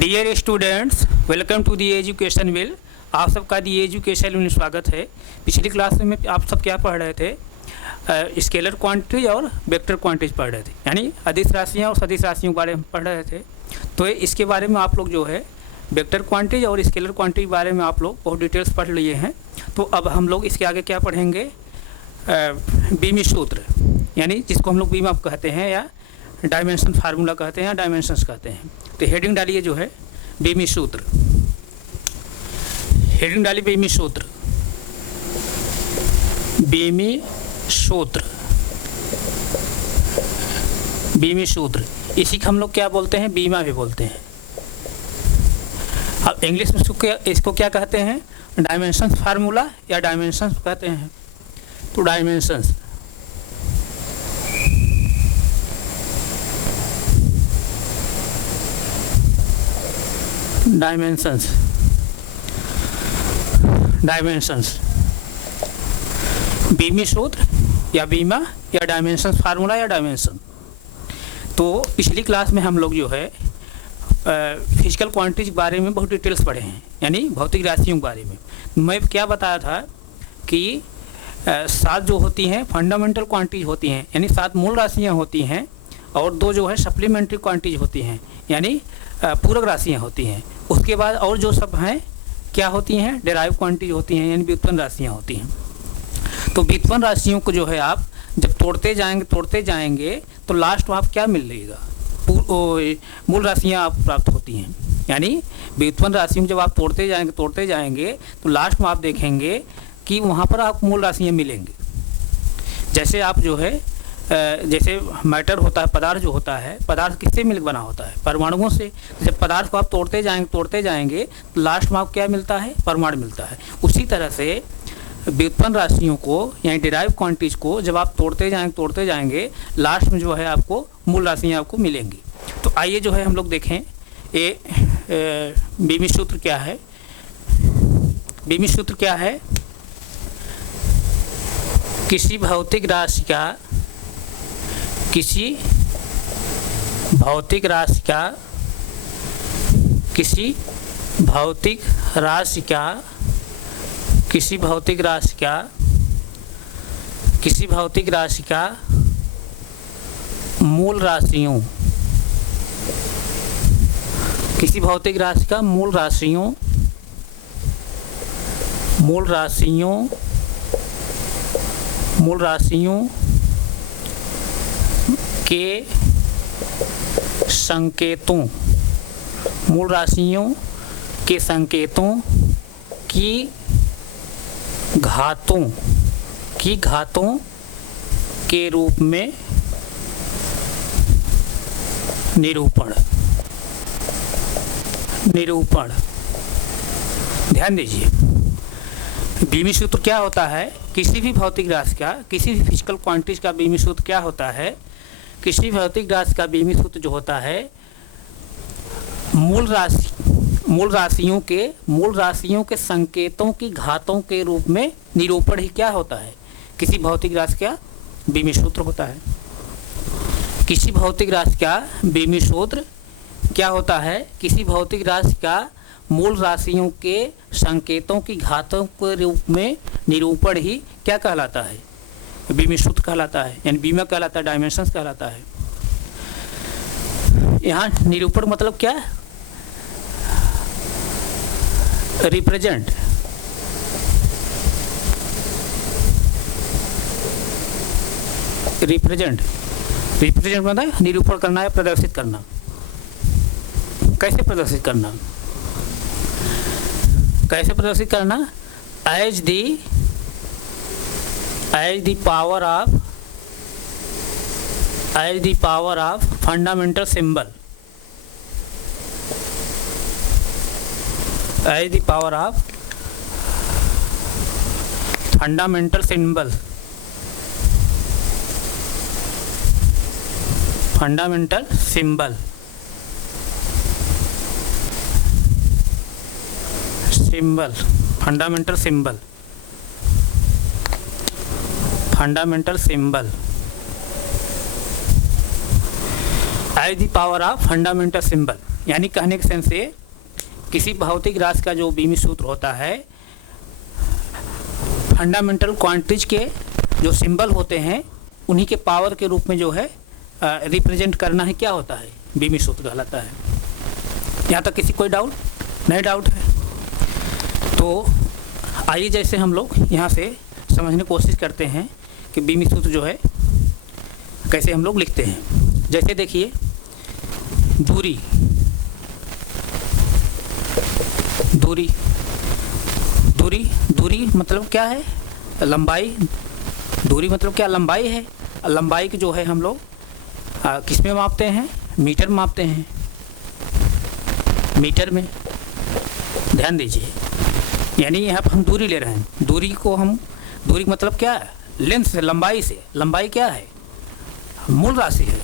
Dear students, welcome to the education will. आप सबका दी education में स्वागत है। पिछली क्लास में आप सब क्या पढ़ रहे थे? स्केलर क्वांटिटी और वेक्टर क्वांटिटी पढ़ रहे थे, यानी अदिश राशियाँ और सदिश राशियों के बारे में पढ़ रहे थे। तो इसके बारे में आप लोग जो है वेक्टर क्वांटिटी और स्केलर क्वांटिटी के बारे में आप लोग बहुत डिटेल्स पढ़ लिए हैं। तो अब हम लोग इसके आगे क्या पढ़ेंगे? बीमी सूत्र, यानी जिसको हम लोग बीम आप कहते हैं या डायमेंशन फार्मूला कहते हैं या डायमेंशंस कहते हैं। तो हेडिंग डालिए जो है बीमी सूत्र, हेडिंग डालिए बीमी सूत्र, बीमी सूत्र, बीमी सूत्र। इसी को हम लोग क्या बोलते हैं? बीमा भी बोलते हैं। अब इंग्लिश में इसको क्या कहते हैं? डायमेंशंस फार्मूला या डायमेंशंस कहते हैं। तो डायमेंशंस, डायमेंशंस, डायमेंशंस, बीमी सूत्र या बीमा या डायमेंशंस फार्मूला या डायमेंशन। तो पिछली क्लास में हम लोग जो है फिजिकल क्वांटिटीज के बारे में बहुत डिटेल्स पढ़े हैं, यानी भौतिक राशियों के बारे में। मैं क्या बताया था कि 7 जो होती हैं फंडामेंटल क्वांटिटीज होती हैं, यानी 7 मूल राशियाँ होती हैं, और 2 जो है सप्लीमेंट्री क्वांटिटीज होती हैं, यानी पूरक राशियाँ होती हैं। उसके बाद और जो सब हैं क्या होती हैं? डेराइव क्वांटिटीज होती हैं, यानी व्युत्पन्न राशियाँ होती हैं। तो व्युत्पन्न राशियों को जो है आप जब तोड़ते जाएंगे तो लास्ट में आप क्या मिलेगा? मूल राशियाँ आप प्राप्त होती हैं। यानी व्युत्पन्न राशियों जब आप तोड़ते जाएंगे तो लास्ट में आप देखेंगे कि वहाँ पर आप मूल राशियाँ मिलेंगी। जैसे आप जो है जैसे मैटर होता है, पदार्थ जो होता है, पदार्थ किससे मिलकर बना होता है? परमाणुओं से। जब पदार्थ को आप तोड़ते जाएंगे तो लास्ट में आपको क्या मिलता है? परमाणु मिलता है। उसी तरह से व्युत्पन्न राशियों को यानी डिराइव क्वांटिटीज को जब आप तोड़ते जाएंगे लास्ट में जो है आपको मूल राशियाँ आपको मिलेंगी। तो आइए जो है हम लोग देखें ये बीमी सूत्र क्या है। बीमी सूत्र क्या है? किसी भौतिक राशि का किसी भौतिक राशि का मूल राशियों, किसी भौतिक राशि का मूल राशियों के संकेतों, मूल राशियों के संकेतों की घातों के रूप में निरूपण। ध्यान दीजिए, बीमी सूत्र क्या होता है? किसी भी भौतिक राशि का, किसी भी फिजिकल क्वांटिटीज का बीमी सूत्र क्या होता है? किसी भौतिक राशि का बीमी सूत्र जो होता है मूल राशियों के संकेतों की घातों के रूप में निरूपण ही क्या होता है? किसी भौतिक राशि का बीमी सूत्र होता है। किसी भौतिक राशि का बीमी सूत्र क्या होता है? किसी भौतिक राशि का मूल राशियों के संकेतों की घातों के रूप में निरूपण ही क्या कहलाता है? बीमी सूत्र कहलाता है, यानी बीमा कहलाता है, डायमेंशंस कहलाता है। यहाँ निरूपण मतलब क्या है? रिप्रेजेंट, मतलब निरूपण करना या प्रदर्शित करना। कैसे प्रदर्शित करना? As the power of fundamental symbol, as the power of fundamental symbol, fundamental symbol, fundamental symbol, fundamental symbol as the power of fundamental symbol। यानी कहने के सेंस से किसी भौतिक राशि का जो बीमित सूत्र होता है, फंडामेंटल क्वांटिटीज के जो सिंबल होते हैं उन्हीं के पावर के रूप में जो है रिप्रेजेंट करना है, क्या होता है, बीमित सूत्र कहलाता है। यहाँ तक किसी कोई डाउट नहीं? डाउट है तो आइए जैसे हम लोग यहाँ से समझने की कोशिश करते हैं कि बीमित सूत्र जो है कैसे हम लोग लिखते हैं। जैसे देखिए दूरी, दूरी दूरी दूरी मतलब क्या है, लंबाई। दूरी मतलब क्या, लंबाई है। लंबाई की जो है हम लोग किस में मापते हैं, मीटर में मापते हैं, मीटर में। ध्यान दीजिए, यानी यहाँ पर हम दूरी ले रहे हैं। दूरी को हम, दूरी मतलब क्या है, लेंथ से, लंबाई से। लंबाई क्या है, मूल राशि है।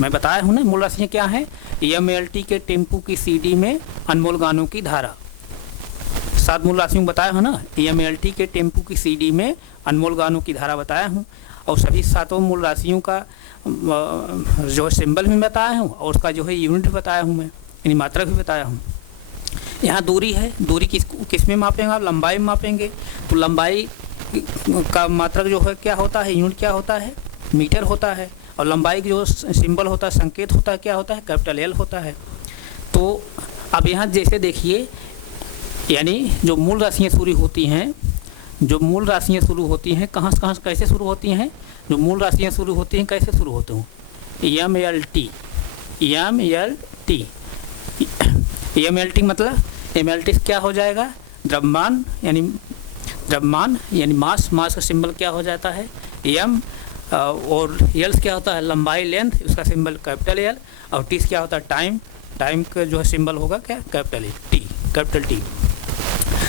मैं बताया हूँ ना, मूल राशि क्या है, MLT के टेम्पू की CD में अनमोल गानों की धारा। 7 मूल राशियों को बताया हूँ ना, MLT के टेम्पू की CD में अनमोल गानों की धारा बताया हूँ, और सभी 7 मूल राशियों का जो सिंबल भी बताया हूँ, और उसका जो है यूनिट भी बताया हूँ मैं, यानी मात्रक भी बताया हूँ। यहाँ दूरी है, दूरी किस में मापेंगे आप, लंबाई में मापेंगे। तो लंबाई का मात्रक जो है क्या होता है, यूनिट क्या होता है, मीटर होता है। और लंबाई की जो सिंबल होता है, संकेत होता है, क्या होता है, कैपिटल L होता है। तो अब यहाँ जैसे देखिए, यानी जो मूल राशियाँ शुरू होती हैं, जो मूल राशियाँ शुरू होती हैं कहाँ से कैसे शुरू होती हैं, जो मूल राशियाँ शुरू होती हैं कैसे शुरू होती हैं, MLT मतलब MLT क्या हो जाएगा, द्रव्यमान, यानी मास का सिंबल क्या हो जाता है, M, और L क्या होता है, लंबाई, लेंथ, उसका सिंबल कैपिटल L, और T क्या होता है, टाइम का जो है सिंबल होगा क्या, कैपिटल T।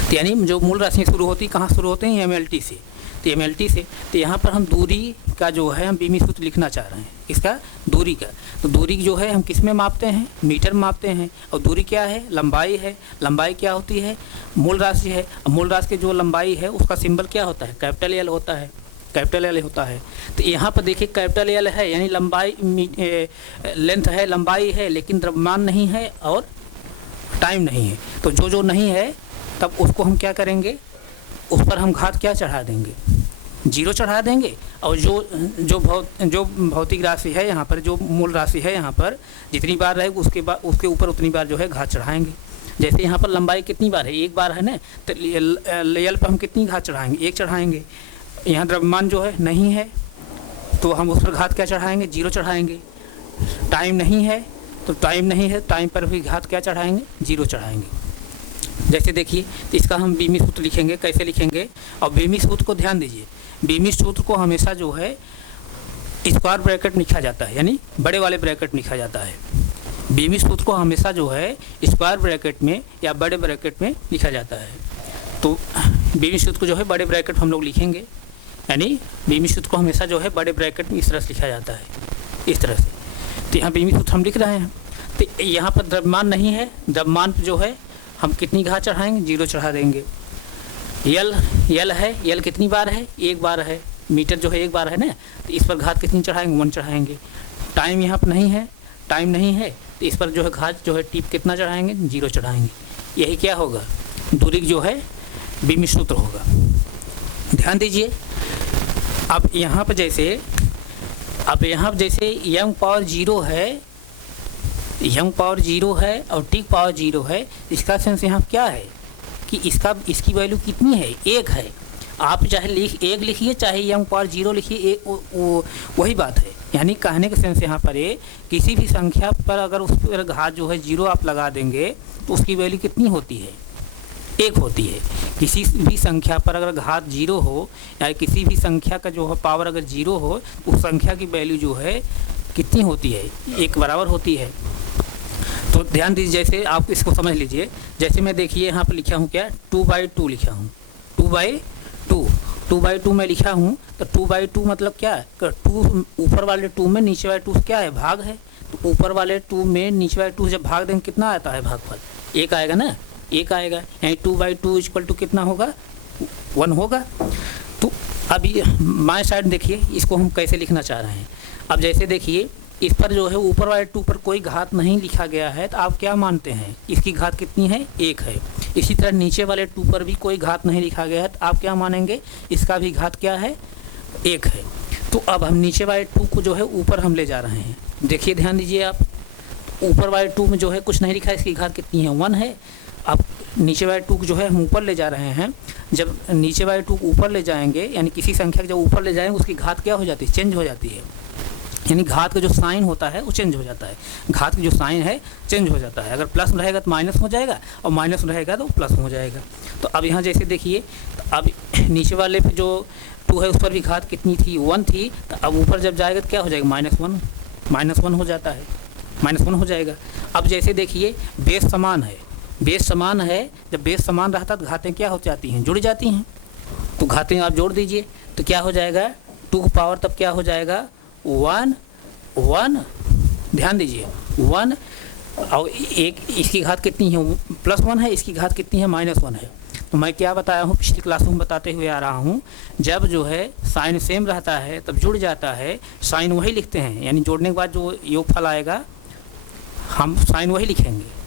तो यानी जो मूल राशियाँ शुरू होती कहाँ शुरू होते हैं, MLT से। तो MLT से, तो यहाँ पर हम दूरी का जो है हम बीमित सूत्र लिखना चाह रहे हैं, इसका दूरी का। तो दूरी जो है हम किस में मापते हैं, मीटर में मापते हैं। और दूरी क्या है, लंबाई है। लंबाई क्या होती है, मूल राशि है। मूल राशि की जो लंबाई है उसका सिंबल क्या होता है, कैपिटल L होता है, कैपिटल L होता है। तो यहाँ पर देखिए कैपिटल L है, यानी लंबाई, लेंथ है, लंबाई है, लेकिन द्रव्यमान नहीं है और टाइम नहीं है। तो जो नहीं है तब उसको हम क्या करेंगे, उस पर हम घात क्या चढ़ा देंगे, 0 चढ़ा देंगे। और जो भौतिक राशि है यहाँ पर, जो मूल राशि है यहाँ पर जितनी बार रहेगी उसके ऊपर उतनी बार जो है घात चढ़ाएंगे। जैसे यहाँ पर लंबाई कितनी बार है, 1 बार है ना, तो L पर हम कितनी घात चढ़ाएंगे, 1 चढ़ाएंगे। यहाँ द्रव्यमान जो है नहीं है तो हम उस पर घात क्या चढ़ाएंगे, 0 चढ़ाएंगे। टाइम नहीं है तो टाइम पर भी घात क्या चढ़ाएंगे, 0 चढ़ाएंगे। जैसे देखिए, तो इसका हम बीमित सूत्र लिखेंगे, कैसे लिखेंगे। और बीमित सूत्र को ध्यान दीजिए, बीमित सूत्र को हमेशा जो है स्क्वायर ब्रैकेट में लिखा जाता है, यानी बड़े वाले ब्रैकेट में लिखा जाता है। बीमित सूत्र को हमेशा जो है स्क्वायर ब्रैकेट में या बड़े ब्रैकेट में लिखा जाता है। तो बीमित सूत्र को जो है बड़े ब्रैकेट हम लोग लिखेंगे, यानी बीमित सूत्र को हमेशा जो है बड़े ब्रैकेट में इस तरह से लिखा जाता है, इस तरह से। तो यहाँ बीमित सूत्र हम लिख रहे हैं। तो यहाँ पर द्रव्यमान नहीं है, द्रव्यमान जो है हम कितनी घात चढ़ाएंगे, 0 चढ़ा देंगे। L है, L कितनी बार है, 1 बार है। मीटर जो है 1 बार है ना, तो इस पर घात कितनी चढ़ाएंगे, 1 चढ़ाएंगे। टाइम यहाँ पर नहीं है, तो इस पर जो है घात जो है टिप कितना चढ़ाएंगे, 0 चढ़ाएंगे। यही क्या होगा, दूरी जो है बीमित सूत्र होगा। ध्यान दीजिए, अब यहाँ पर जैसे यंग पावर 0 है और टी पावर 0 है, इसका सेंस यहाँ क्या है कि इसकी वैल्यू कितनी है, 1 है। आप चाहे 1 लिखिए, चाहे यंग पावर 0 लिखिए, वही बात है। यानी कहने के सेंस यहाँ पर किसी भी संख्या पर अगर उस पर घात जो है 0 आप लगा देंगे तो उसकी वैल्यू कितनी होती है, 1 होती है। किसी भी संख्या पर अगर घात 0 हो या किसी भी संख्या का जो है पावर अगर 0 हो, उस संख्या की वैल्यू जो है कितनी होती है, 1 बराबर होती है। तो ध्यान दीजिए, जैसे आप इसको समझ लीजिए। जैसे मैं देखिए यहाँ पर लिखा हूँ क्या, 2/2 लिखा हूँ, 2/2 में लिखा हूँ। तो 2/2 मतलब क्या है, 2 ऊपर वाले 2 में नीचे वाले 2 क्या है, भाग है। तो ऊपर वाले 2 में नीचे वाले 2 जब भाग देंगे कितना आता है भागफल, 1 आएगा ना, 1 आएगा। यानी 2/2 = कितना होगा, 1 होगा। तो अभी माय साइड देखिए, इसको हम कैसे लिखना चाह रहे हैं। अब जैसे देखिए इस पर जो है ऊपर वाले 2 पर कोई घात नहीं लिखा गया है, तो आप क्या मानते हैं, इसकी घात कितनी है, 1 है। इसी तरह नीचे वाले 2 पर भी कोई घात नहीं लिखा गया है, तो आप क्या मानेंगे, इसका भी घात क्या है, 1 है। तो अब हम नीचे वाले 2 को जो है ऊपर हम ले जा रहे हैं। देखिए ध्यान दीजिए आप, ऊपर वाले 2 में जो है कुछ नहीं लिखा है, इसकी घात कितनी है, 1 है। अब नीचे वाले 2 को जो है हम ऊपर ले जा रहे हैं। जब नीचे वाले 2 को ऊपर ले जाएंगे, यानी किसी संख्या को जब ऊपर ले जाएंगे, उसकी घात क्या हो जाती है, चेंज हो जाती है। यानी घात का जो साइन होता है वो चेंज हो जाता है, घात की जो साइन है चेंज हो जाता है। अगर प्लस रहेगा तो माइनस हो जाएगा, और माइनस रहेगा तो प्लस हो जाएगा। तो अब यहाँ जैसे देखिए, तो अब नीचे वाले पे जो 2 है उस पर भी घात कितनी थी, 1 थी। तो अब ऊपर जब जाएगा तो क्या हो जाएगा, -1 हो जाता है, -1 हो जाएगा। अब जैसे देखिए बेस समान है, बेस समान है, जब बेस समान रहता तो घातें क्या हो जाती हैं, जुड़ जाती हैं। तो घातें आप जोड़ दीजिए तो क्या हो जाएगा, 2 की पावर तब क्या हो जाएगा, 1 1। ध्यान दीजिए 1, और एक इसकी घात कितनी है, +1 है, इसकी घात कितनी है, -1 है। तो मैं क्या बताया हूँ, पिछली क्लासों में बताते हुए आ रहा हूँ, जब जो है साइन सेम रहता है तब जुड़ जाता है, साइन वही लिखते हैं। यानी जोड़ने के बाद जो योगफल आएगा हम साइन वही लिखेंगे।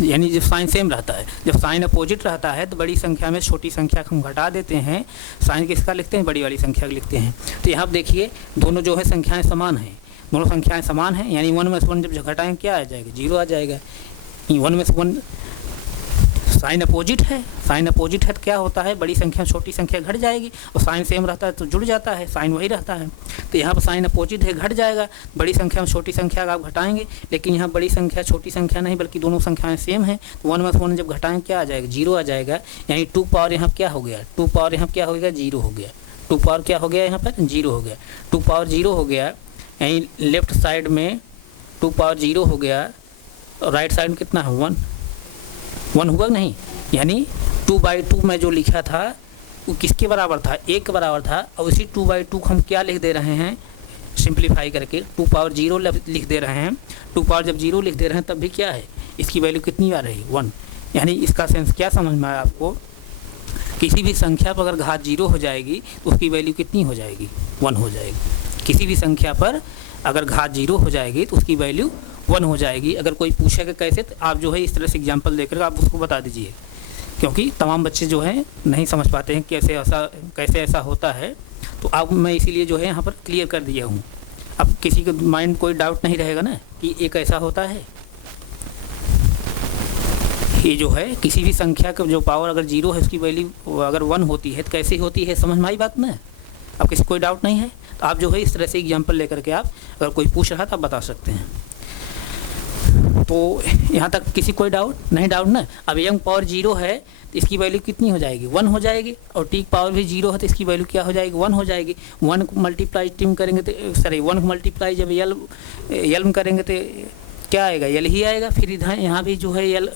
यानी जब साइन सेम रहता है, जब साइन अपोजिट रहता है तो बड़ी संख्या में छोटी संख्या को हम घटा देते हैं, साइन किसका लिखते हैं, बड़ी वाली संख्या का लिखते हैं। तो यहाँ पर देखिए दोनों जो है संख्याएँ समान हैं, दोनों संख्याएँ समान हैं, यानी 1 में से 1 जब घटाएँ क्या आ जाएगा, 0 आ जाएगा। 1 में से 1 साइन अपोजिट है, साइन अपोजिट है तो क्या होता है, बड़ी संख्या छोटी संख्या घट जाएगी, और साइन सेम रहता है तो जुड़ जाता है, साइन वही रहता है। तो यहाँ पर साइन अपोजिट है, घट जाएगा, बड़ी संख्या में छोटी संख्या का आप घटाएंगे, लेकिन यहाँ बड़ी संख्या छोटी संख्या नहीं बल्कि दोनों संख्याएं सेम हैं। तो 1 में से 1 जब घटाएंगे क्या आ जाएगा, 0 आ जाएगा। यानी 2 पावर यहाँ क्या हो गया, 2 पावर यहाँ क्या हो गया, 0 हो गया। 2 पावर क्या हो गया, यहाँ पर 0 हो गया। 2 पावर 0 हो गया, यानी लेफ्ट साइड में 2 पावर 0 हो गया, और राइट साइड में कितना है, 1 हुआ नहीं। यानी 2/2 में जो लिखा था वो किसके बराबर था, 1 के बराबर था। और इसी 2/2 को हम क्या लिख दे रहे हैं, सिंप्लीफाई करके 2 पावर 0 लिख दे रहे हैं। 2 पावर जब 0 लिख दे रहे हैं तब भी क्या है, इसकी वैल्यू कितनी आ रही है, 1। यानी इसका सेंस क्या समझ में आया आपको, किसी भी संख्या पर अगर घात 0 हो जाएगी तो उसकी वैल्यू कितनी हो जाएगी, 1 हो जाएगी। किसी भी संख्या पर अगर घात 0 हो जाएगी तो उसकी वैल्यू 1 हो जाएगी। अगर कोई पूछेगा कैसे, तो आप जो है इस तरह से एग्जाम्पल देकर आप उसको बता दीजिए, क्योंकि तमाम बच्चे जो हैं नहीं समझ पाते हैं कैसे ऐसा होता है। तो अब मैं इसीलिए जो है यहाँ पर क्लियर कर दिया हूँ। अब किसी के माइंड कोई डाउट नहीं रहेगा ना कि एक ऐसा होता है, ये जो है किसी भी संख्या का जो पावर अगर 0 है उसकी वैल्यू अगर 1 होती है तो कैसे होती है, समझ में आई बात ना। अब किसी कोई डाउट नहीं है तो आप जो है इस तरह से एग्जाम्पल लेकर के आप अगर कोई पूछ रहा तो आप बता सकते हैं। तो यहाँ तक किसी कोई डाउट नहीं, डाउट ना। अब यंग पावर 0 है तो इसकी वैल्यू कितनी हो जाएगी, 1 हो जाएगी। और टी पावर भी 0 है तो इसकी वैल्यू क्या हो जाएगी, 1 हो जाएगी। 1 को मल्टीप्लाई टीम करेंगे तो 1 को मल्टीप्लाई जब यल में करेंगे तो क्या आएगा, यल ही आएगा। फिर इधर यहाँ भी जो है यल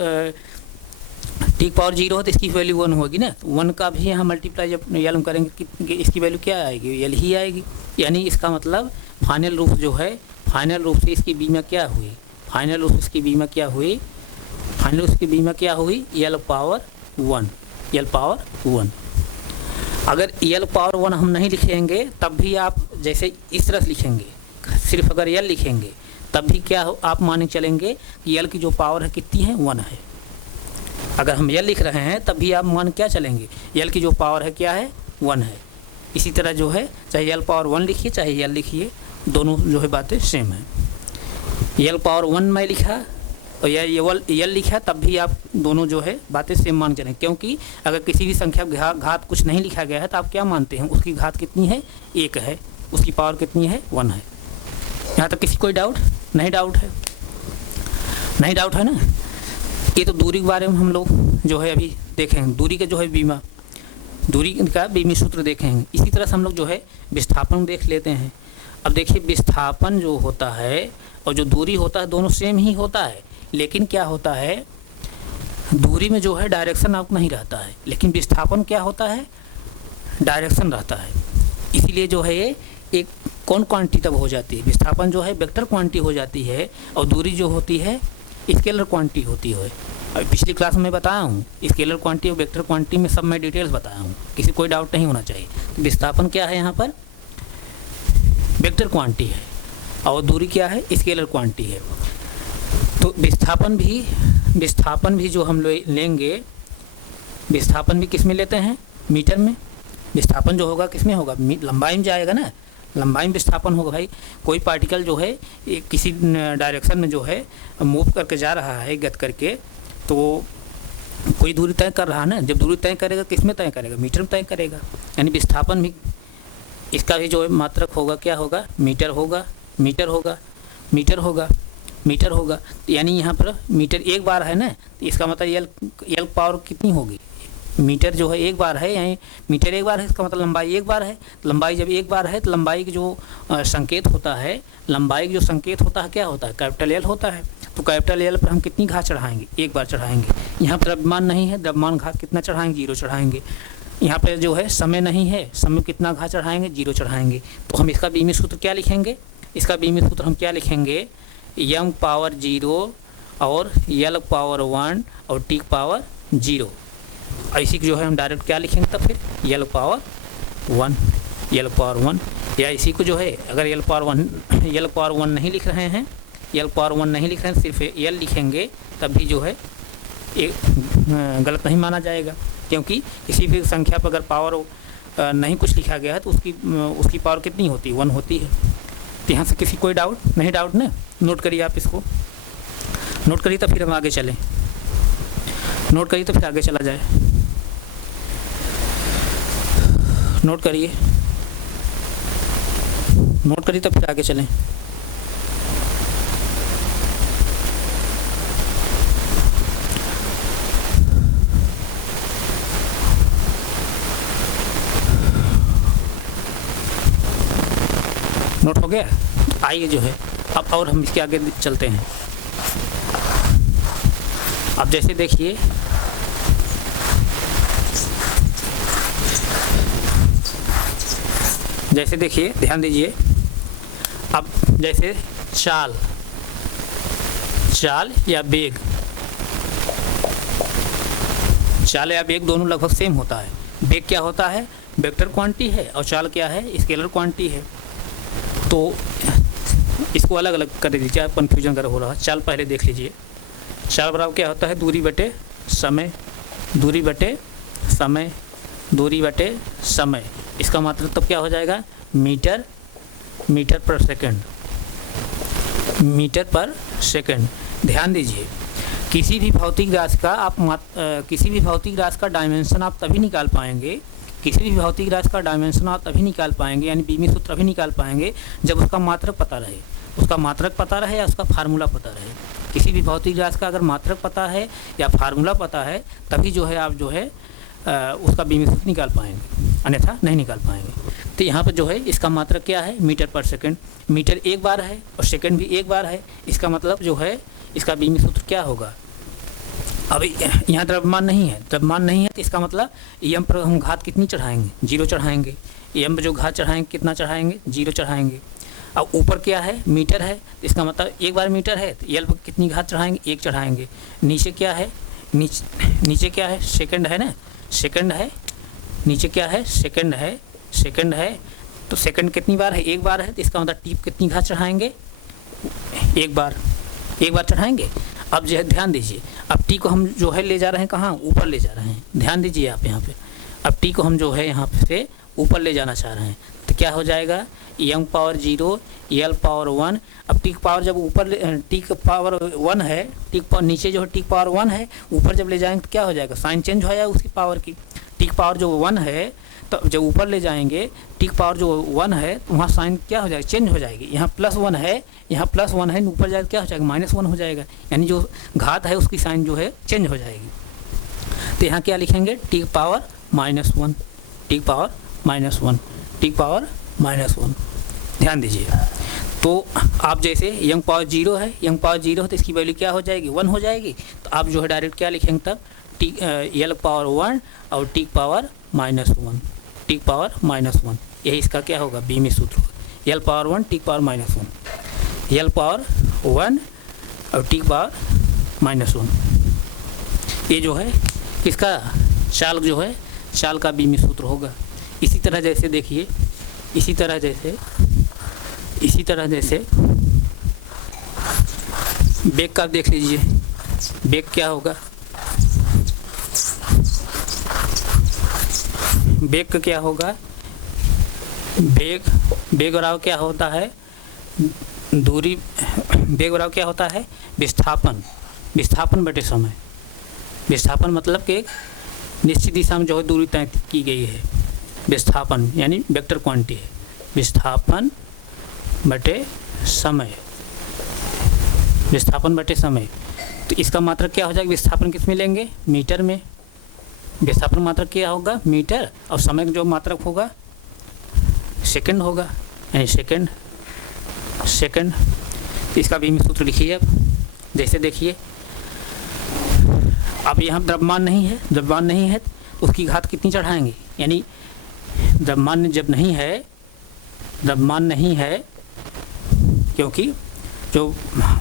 टी पावर 0 है तो इसकी वैल्यू 1 होगी ना। तो 1 का भी यहाँ मल्टीप्लाई जब यल में करेंगे इसकी वैल्यू क्या आएगी, यल ही आएगी। यानी इसका मतलब फाइनल रूप जो है, फाइनल रूप से इसकी बीमा क्या हुई, फाइनल रूप इसकी बीमा क्या हुई, फाइनल रूप की बीमा क्या हुई, यल पावर 1, यल पावर 1। अगर यल पावर 1 हम नहीं लिखेंगे तब भी आप जैसे इस तरह से लिखेंगे, सिर्फ अगर यल लिखेंगे तब भी क्या हो, आप माने चलेंगे कि यल की जो पावर है कितनी है, 1 है। अगर हम यल लिख रहे हैं तब भी आप मान क्या चलेंगे, यल की जो पावर है क्या है, 1 है। इसी तरह जो है चाहे यल पावर 1 लिखिए चाहे यल लिखिए, दोनों जो है बातें सेम है। यल पावर 1 में लिखा और यल लिखा तब भी आप दोनों जो है बातें सेम मान चलें, क्योंकि अगर किसी भी संख्या घात कुछ नहीं लिखा गया है तो आप क्या मानते हैं, उसकी घात कितनी है, 1 है, उसकी पावर कितनी है, 1 है। यहाँ तक किसी कोई डाउट नहीं, डाउट है नहीं, डाउट है ना। ये तो दूरी के बारे में हम लोग जो है अभी देखेंगे, दूरी का जो है बीमा, दूरी का बीमी सूत्र देखेंगे। इसी तरह से हम लोग जो है विस्थापन देख लेते हैं। अब देखिए विस्थापन जो होता है और जो दूरी होता है दोनों सेम ही होता है, लेकिन क्या होता है, दूरी में जो है डायरेक्शन आउट नहीं रहता है, लेकिन विस्थापन क्या होता है, डायरेक्शन रहता है। इसीलिए जो है ये एक कौन क्वांटिटी तब हो जाती है, विस्थापन जो है वेक्टर क्वांटिटी हो जाती है और दूरी जो होती है स्केलर क्वांटिटी होती है। पिछली क्लास में बताया हूँ स्केलर क्वांटिटी और वेक्टर क्वांटिटी में सब मैं डिटेल्स बताया हूँ, किसी कोई डाउट नहीं होना चाहिए। विस्थापन क्या है, यहाँ पर वेक्टर क्वांटिटी है और दूरी क्या है, स्केलर क्वांटिटी है। तो विस्थापन भी जो हम लोग लेंगे, विस्थापन भी किस में लेते हैं, मीटर में। विस्थापन जो होगा किस में होगा, लंबाई में जाएगा ना, लंबाई में विस्थापन होगा भाई। कोई पार्टिकल जो है किसी डायरेक्शन में जो है मूव करके जा रहा है गत करके, तो कोई दूरी तय कर रहा है ना, जब दूरी तय करेगा किस में तय करेगा, मीटर में तय करेगा। यानी विस्थापन भी, इसका भी जो है मात्रक होगा, क्या होगा, मीटर होगा, मीटर होगा, मीटर होगा, मीटर होगा। तो यानी यहाँ पर मीटर एक बार है ना, तो इसका मतलब यल पावर कितनी होगी, मीटर जो है एक बार है, यानी मीटर एक बार है, इसका मतलब लंबाई एक बार है। लंबाई जब एक बार है तो लंबाई की जो संकेत होता है, लंबाई की जो संकेत होता है क्या होता है, कैपिटल एल होता है। तो कैपिटल एल पर हम कितनी घात चढ़ाएंगे, एक बार चढ़ाएंगे। यहाँ पर द्रव्यमान नहीं है, द्रव्यमान घात कितना चढ़ाएंगे, 0 चढ़ाएंगे। यहाँ पर जो है समय नहीं है, समय कितना घात चढ़ाएंगे, 0 चढ़ाएंगे। तो हम इसका बीमी सूत्र क्या लिखेंगे, इसका बीमी सूत्र हम क्या लिखेंगे, m पावर 0 और l पावर 1 और t पावर 0। ऐसी जो है हम डायरेक्ट क्या लिखेंगे तब फिर l पावर 1, या इसी को जो है अगर l पावर 1 नहीं लिख रहे हैं, l पावर 1 नहीं लिख रहे हैं, सिर्फ l लिखेंगे, तब भी जो है गलत नहीं माना जाएगा। क्योंकि किसी भी संख्या पर अगर पावर नहीं कुछ लिखा गया है तो उसकी पावर कितनी होती है, 1 होती है। तो यहाँ से किसी कोई डाउट नहीं, डाउट ना, नोट करिए आप इसको, नोट करिए तो फिर हम आगे चलें, नोट करिए तो फिर आगे चला जाए, नोट करिए, नोट करिए तो फिर आगे चलें। नोट हो गया, आइए जो है अब और हम इसके आगे चलते हैं। अब जैसे देखिए, ध्यान दीजिए। अब जैसे चाल या वेग, चाल या वेग दोनों लगभग सेम होता है। वेग क्या होता है, वेक्टर क्वांटिटी है, और चाल क्या है, स्केलर क्वांटिटी है। तो इसको अलग अलग कर दीजिए, आप कन्फ्यूजन कर हो रहा है। चाल पहले देख लीजिए, चाल बराबर क्या होता है, दूरी बटे समय, दूरी बटे समय, दूरी बटे समय। इसका मतलब तब क्या हो जाएगा, मीटर पर सेकंड, मीटर पर सेकंड। ध्यान दीजिए, किसी भी भौतिक राशि का डायमेंशन आप तभी निकाल पाएंगे, किसी भी भौतिक राशि का डायमेंशन आप तभी निकाल पाएंगे, यानी बीमी सूत्र तभी निकाल पाएंगे जब उसका मात्रक पता रहे, उसका मात्रक पता रहे या उसका फार्मूला पता रहे। किसी भी भौतिक राशि का अगर मात्रक पता है या फार्मूला पता है, तभी जो है आप जो है उसका बीमी सूत्र निकाल पाएंगे, अन्यथा नहीं निकाल पाएंगे। तो यहाँ पर जो है इसका मात्रक क्या है, मीटर पर सेकंड। मीटर एक बार है और सेकंड भी एक बार है, इसका मतलब जो है इसका बीमी सूत्र क्या होगा। अब यहाँ द्रव्यमान नहीं है, तो इसका मतलब एम पर हम घात कितनी चढ़ाएंगे, 0 चढ़ाएंगे। एम पर जो घात चढ़ाएंगे कितना चढ़ाएंगे, 0 चढ़ाएंगे। अब ऊपर क्या है, मीटर है, तो इसका मतलब एक बार मीटर है तो एल पर कितनी घात चढ़ाएंगे, 1 चढ़ाएंगे। नीचे क्या है, नीचे क्या है, सेकंड है ना, सेकंड है। नीचे क्या है, सेकंड है, सेकंड है। तो सेकंड कितनी बार है, एक बार है, तो इसका मतलब टी कितनी घात चढ़ाएंगे, एक बार चढ़ाएंगे। अब जो है ध्यान दीजिए, अब टी को हम जो है ले जा रहे हैं कहाँ, ऊपर ले जा रहे हैं। ध्यान दीजिए आप यहाँ पे, अब टी को हम जो है यहाँ से ऊपर ले जाना चाह रहे हैं, तो क्या हो जाएगा, एम पावर 0 एल पावर 1। अब टी पावर जब ऊपर टी का पावर 1 है, टी नीचे जो है टी पावर 1 है, ऊपर जब ले जाएंगे तो क्या हो जाएगा, साइन चेंज हो जाएगा उसकी पावर की। टी पावर जो 1 है, तो जब ऊपर ले जाएंगे टी पावर जो 1 है, तो वहाँ साइन क्या हो जाएगा, चेंज हो जाएगी। यहाँ +1 है, यहाँ +1 है, ऊपर जाएगा क्या हो जाएगा, -1 हो जाएगा। यानी जो घात है उसकी साइन जो है चेंज हो जाएगी। तो यहाँ क्या लिखेंगे, T power -1, T power -1, T power -1। ध्यान दीजिए, तो आप जैसे यंग पावर 0 है, यंग पावर 0 है तो इसकी वैल्यू क्या हो जाएगी, 1 हो जाएगी। तो आप जो है डायरेक्ट क्या लिखेंगे तब, टी एल पावर 1 और टी पावर -1, टी पावर -1। यही इसका क्या होगा, बीमी सूत्र होगा, L power 1 T power -1, L power 1 और टी पावर -1। ये जो है इसका चाल जो है, चाल का बीमी सूत्र होगा। इसी तरह जैसे देखिए, इसी तरह जैसे बेग का आप देख लीजिए, बेग क्या होगा, बेग का क्या होगा, बेग बराबर क्या होता है, दूरी, बेग बराबर क्या होता है, विस्थापन बटे समय। विस्थापन मतलब कि एक निश्चित दिशा में जो है दूरी तय की गई है, विस्थापन यानी वेक्टर क्वांटिटी है, विस्थापन बटे समय, विस्थापन बटे समय। तो इसका मात्रक क्या हो जाएगा, विस्थापन किस में लेंगे, मीटर में, विस्थापन मात्रक क्या होगा, मीटर, और समय जो मात्रक होगा सेकंड होगा, यानी सेकंड। तो इसका भी सूत्र लिखिए अब, जैसे देखिए अब यहाँ द्रव्यमान नहीं है तो उसकी घात कितनी चढ़ाएंगे, यानी द्रव्यमान जब नहीं है, क्योंकि जो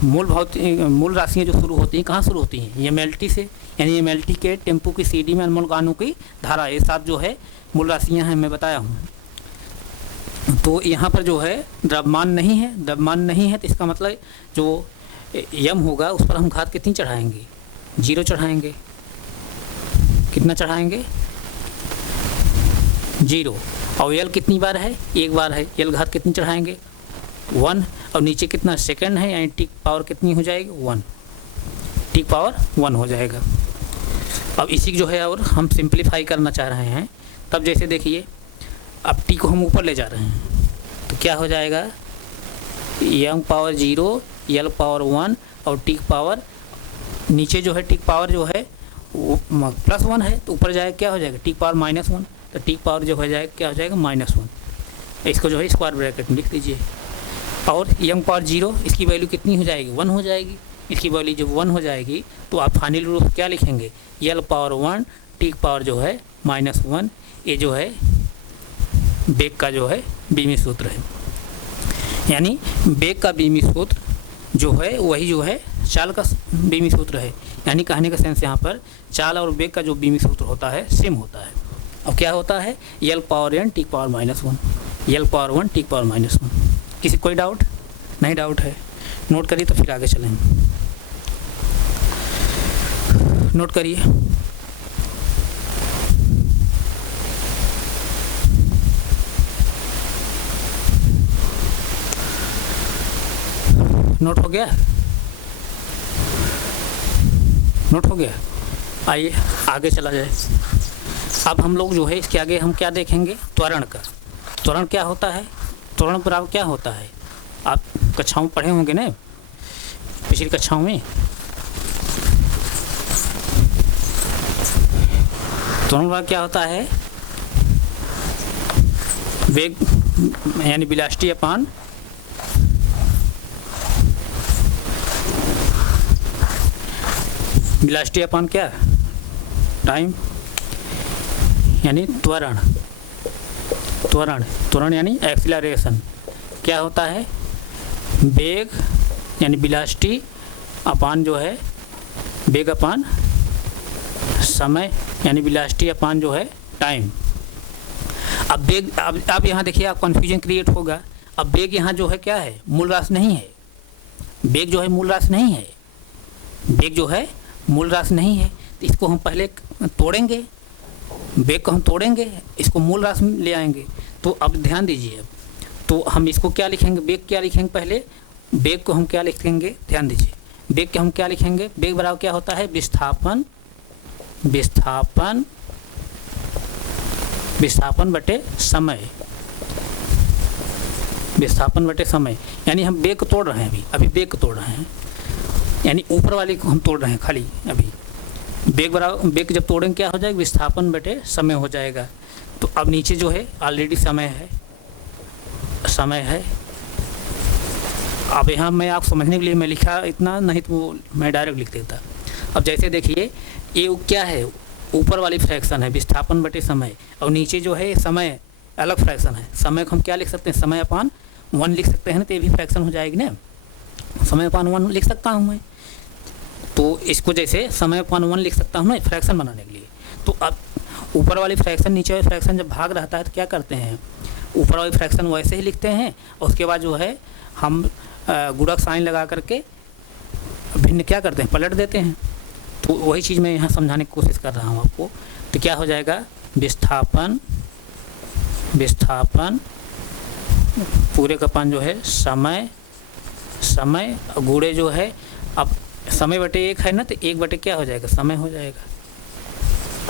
मूल राशियाँ जो शुरू होती हैं कहाँ शुरू होती हैं, एमएलटी से, यानी एमएलटी के टेम्पो की सीडी में अनमोल गानों की धारा, ये साथ जो है मूल राशियाँ हैं, मैं बताया हूँ। तो यहाँ पर जो है द्रव्यमान नहीं है, तो इसका मतलब जो यम होगा उस पर हम घात कितनी चढ़ाएंगे, 0 चढ़ाएंगे। कितना चढ़ाएंगे, 0। और यल कितनी बार है, एक बार है, यल घात कितनी चढ़ाएंगे, 1। और नीचे कितना सेकंड है, यानी टी पावर कितनी हो जाएगी, 1, टी पावर 1 हो जाएगा। अब इसी जो है और हम सिंप्लीफाई करना चाह रहे हैं, तब जैसे देखिए अब टी को हम ऊपर ले जा रहे हैं, तो क्या हो जाएगा, यम पावर 0, यल पावर 1 और टी पावर, नीचे जो है टी पावर जो है वो +1 है, तो ऊपर जाएगा क्या हो जाएगा, टी पावर -1, तो टी पावर जो हो जाएगा क्या हो जाएगा, -1। इसको जो है स्क्वायर ब्रैकेट में लिख लीजिए। और यम पावर 0, इसकी वैल्यू कितनी हो जाएगी, 1 हो जाएगी। इसकी वैल्यू जब 1 हो जाएगी तो आप फाइनल रूप क्या लिखेंगे, यल पावर 1, टी पावर जो है -1। ये जो है बेग का जो है बीमी सूत्र है, यानी बेग का बीमी सूत्र जो है वही जो है चाल का बीमी सूत्र है। यानी कहने का सेंस यहाँ पर चाल और बेग का जो बीमी सूत्र होता है सेम होता है। और क्या होता है, यल पावर n टी पावर -1, यल पावर 1 टी पावर -1। किसी कोई डाउट नहीं, डाउट है, नोट करिए तो फिर आगे चलेंगे। नोट करिए, नोट हो गया, नोट हो गया। आइए आगे चला जाए। अब हम लोग जो है इसके आगे हम क्या देखेंगे, त्वरण का। त्वरण क्या होता है, त्वरण बराबर क्या होता है, आप कक्षाओं में पढ़े होंगे ना, पिछली कक्षाओं में। त्वरण बराबर क्या होता है, वेग यानी वेलोसिटी अपान वेलोसिटी अपान क्या, टाइम, यानी त्वरण यानी एक्सीलरेशन। क्या होता है, वेग यानी वेलोसिटी अपान जो है वेग अपान समय, यानी वेलोसिटी अपान जो है टाइम। अब वेग, अब यहाँ देखिए आप कन्फ्यूजन क्रिएट होगा। अब वेग यहाँ जो है क्या है, मूल राशि नहीं है, वेग जो है मूल राशि नहीं है, वेग जो है मूल राशि नहीं है। तो इसको हम पहले तोड़ेंगे, वेग को हम तोड़ेंगे, इसको मूल राशि में ले आएंगे। तो अब ध्यान दीजिए, अब तो हम इसको क्या लिखेंगे, वेग क्या लिखेंगे, पहले वेग को हम क्या लिखेंगे, ध्यान दीजिए, वेग के हम क्या लिखेंगे, वेग बराबर क्या होता है, विस्थापन बटे समय, विस्थापन बटे समय। यानी हम वेग को तोड़ रहे हैं, अभी वेग को तोड़ रहे हैं, यानी ऊपर वाले को हम तोड़ रहे हैं खाली। अभी वेग बराबर, वेग जब तोड़ेंगे क्या हो जाएगा, विस्थापन बटे समय हो जाएगा। तो अब नीचे जो है ऑलरेडी समय है। अब यहाँ मैं आप समझने के लिए मैं लिखा इतना, नहीं तो मैं डायरेक्ट लिख देता। अब जैसे देखिए ये क्या है, ऊपर वाली फ्रैक्शन है विस्थापन बटे समय, और नीचे जो है समय अलग फ्रैक्शन है। समय को हम क्या लिख सकते हैं, समय अपान 1 लिख सकते हैं ना, तो ये भी फ्रैक्शन हो जाएगी ना, समय अपान 1 लिख सकता हूँ मैं। तो इसको जैसे समय अपान 1 लिख सकता हूँ ना फ्रैक्शन बनाने के लिए। तो अब ऊपर वाली फ्रैक्शन नीचे वाली फ्रैक्शन जब भाग रहता है तो क्या करते हैं, ऊपर वाली फ्रैक्शन वैसे ही लिखते हैं, और उसके बाद जो है हम गुणक साइन लगा करके भिन्न क्या करते हैं, पलट देते हैं। तो वही चीज़ मैं यहाँ समझाने की कोशिश कर रहा हूँ आपको। तो क्या हो जाएगा, विस्थापन पूरे का पान जो है समय गुणे जो है, अब समय बटे 1 है ना, तो 1 बटे क्या हो जाएगा, समय हो जाएगा।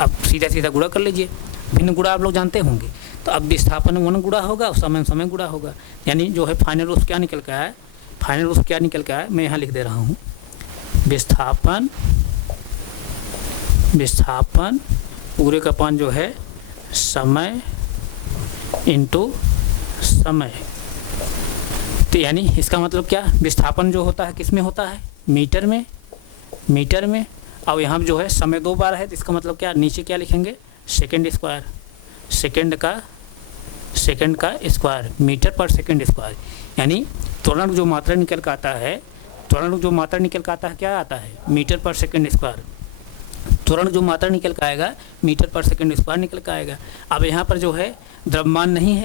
अब सीधा सीधा गुणा कर लीजिए, भिन्न गुणा आप लोग जानते होंगे। तो अब विस्थापन 1 गुणा होगा और समय गुणा होगा, यानी जो है फाइनल रूप क्या निकल के आया, मैं यहाँ लिख दे रहा हूँ। विस्थापन पूरे का पान जो है समय इंटू समय। तो यानी इसका मतलब क्या, विस्थापन जो होता है किस में होता है, मीटर में। और यहाँ जो है समय 2 बार है, तो इसका मतलब क्या, नीचे क्या लिखेंगे, सेकंड का स्क्वायर, मीटर पर सेकंड स्क्वायर। यानी त्वरण जो मात्रा निकल कर आता है, क्या आता है, मीटर पर सेकंड स्क्वायर। त्वरण जो मात्रा निकल कर आएगा मीटर पर सेकंड स्क्वायर निकल कर आएगा। अब यहाँ पर जो है द्रव्यमान नहीं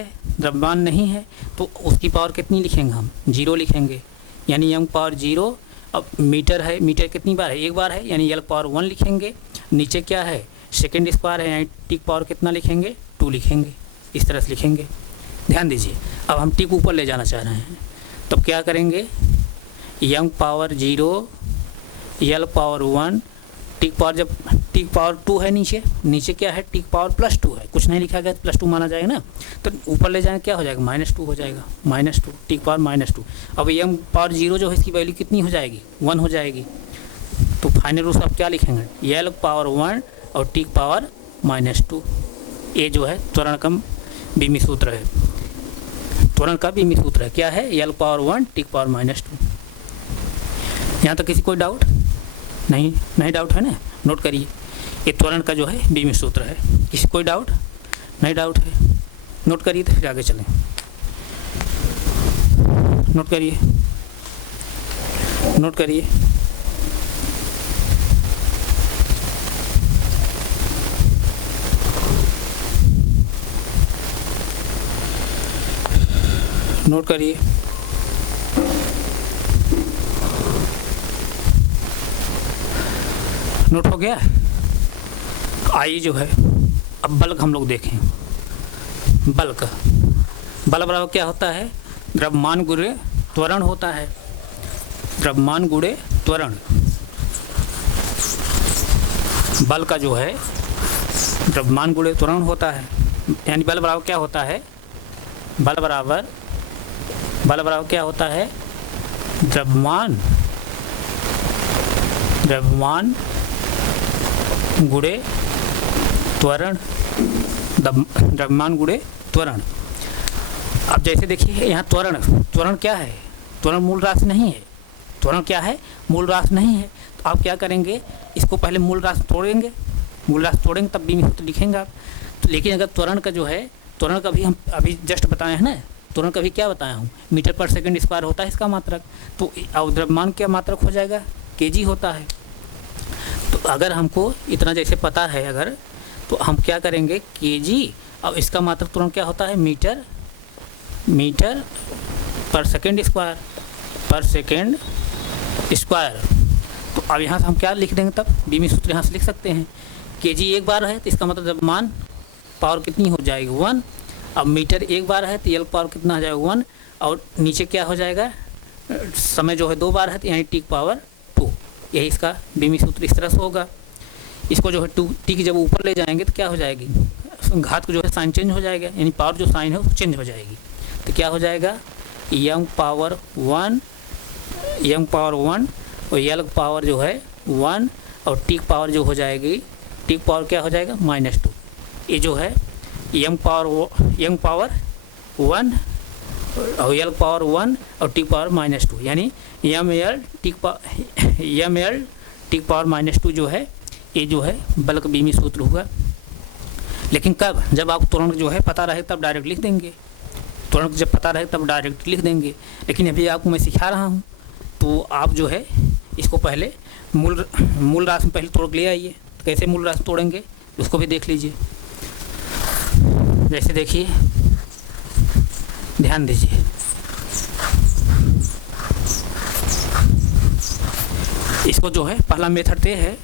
है, तो उसकी पावर कितनी लिखेंगे हम, 0 लिखेंगे, यानी m पावर 0। अब मीटर है, मीटर कितनी बार है, 1 बार है, यानी l पावर 1 लिखेंगे। नीचे क्या है, सेकंड स्क्वायर है, यानी t पावर कितना लिखेंगे, 2 लिखेंगे। इस तरह से लिखेंगे, ध्यान दीजिए। अब हम t को ऊपर ले जाना चाह रहे हैं, तब क्या करेंगे, m power 0, l power 1, T power, जब टी पावर 2 है नीचे क्या है, टी पावर +2 है, कुछ नहीं लिखा गया तो +2 माना जाएगा ना। तो ऊपर ले जाने क्या हो जाएगा, -2 हो जाएगा, -2, टी पावर -2। अब m पावर 0 जो है इसकी वैल्यू कितनी हो जाएगी, 1 हो जाएगी। तो फाइनल रूप आप क्या लिखेंगे, l पावर 1 और टी पावर -2। ये जो है त्वरण का बीमी सूत्र है, क्या है, l पावर 1 टी पावर -2। यहाँ तक किसी कोई डाउट नहीं डाउट है ना, नोट करिए। ये त्वरण का जो है बीमी सूत्र है, किसी कोई डाउट है, नोट करिए। तो फिर आगे चलें, नोट करिए। नोट हो गया। आइए जो है अब बल्क हम लोग देखें। बल्क बराबर क्या होता है, द्रव्यमान गुणे त्वरण होता है, बल का जो है द्रव्यमान गुणे त्वरण होता है। यानी बल बराबर क्या होता है, बल बराबर क्या होता है, द्रव्यमान गुणे त्वरण, द्रव्यमान गुणे त्वरण। अब जैसे देखिए यहाँ त्वरण क्या है, त्वरण मूल राशि नहीं है, तो आप क्या करेंगे, इसको पहले मूल राशि तोड़ेंगे तब बीमी सूत्र लिखेंगे आप। तो लेकिन अगर त्वरण का जो है, त्वरण का भी हम अभी जस्ट बताए हैं ना, त्वरण का भी क्या बताया हूँ, मीटर पर सेकंड स्क्वायर होता है इसका मात्रक। तो द्रव्यमान क्या मात्रक हो जाएगा, kg होता है। तो अगर हमको इतना जैसे पता है अगर, तो हम क्या करेंगे, kg, अब इसका मात्रक तुरंत क्या होता है, मीटर पर सेकंड स्क्वायर। तो अब यहाँ से हम क्या लिख देंगे, तब बीमी सूत्र यहाँ से लिख सकते हैं। kg 1 बार है तो इसका मतलब द्रव्यमान पावर कितनी हो जाएगी, 1। अब मीटर 1 बार है तो l पावर कितना हो जाएगा, 1। और नीचे क्या हो जाएगा, समय जो है 2 बार है तो यानी टी पावर 2। यही इसका बीमी सूत्र इस तरह से होगा। इसको जो है टी की जब ऊपर ले जाएंगे तो क्या हो जाएगी, घात को जो है साइन चेंज हो जाएगा, यानी पावर जो साइन है वो चेंज हो जाएगी। तो क्या हो जाएगा, m पावर 1 और l पावर जो है 1 और टी पावर जो हो जाएगी, टी पावर क्या हो जाएगा, -2। ये जो है m पावर 1 और l पावर 1 और टी पावर -2, यानी ml टी पावर -2 जो है, ये जो है बल्क बीमी सूत्र होगा। लेकिन कब, जब आप तुरंत जो है पता रहे तब डायरेक्ट लिख देंगे, लेकिन अभी आपको मैं सिखा रहा हूँ, तो आप जो है इसको पहले मूल राशि में पहले तोड़ ले आइए। तो कैसे मूल राशि तोड़ेंगे उसको भी देख लीजिए। जैसे देखिए, ध्यान दीजिए, इसको जो है पहला मेथड ये है,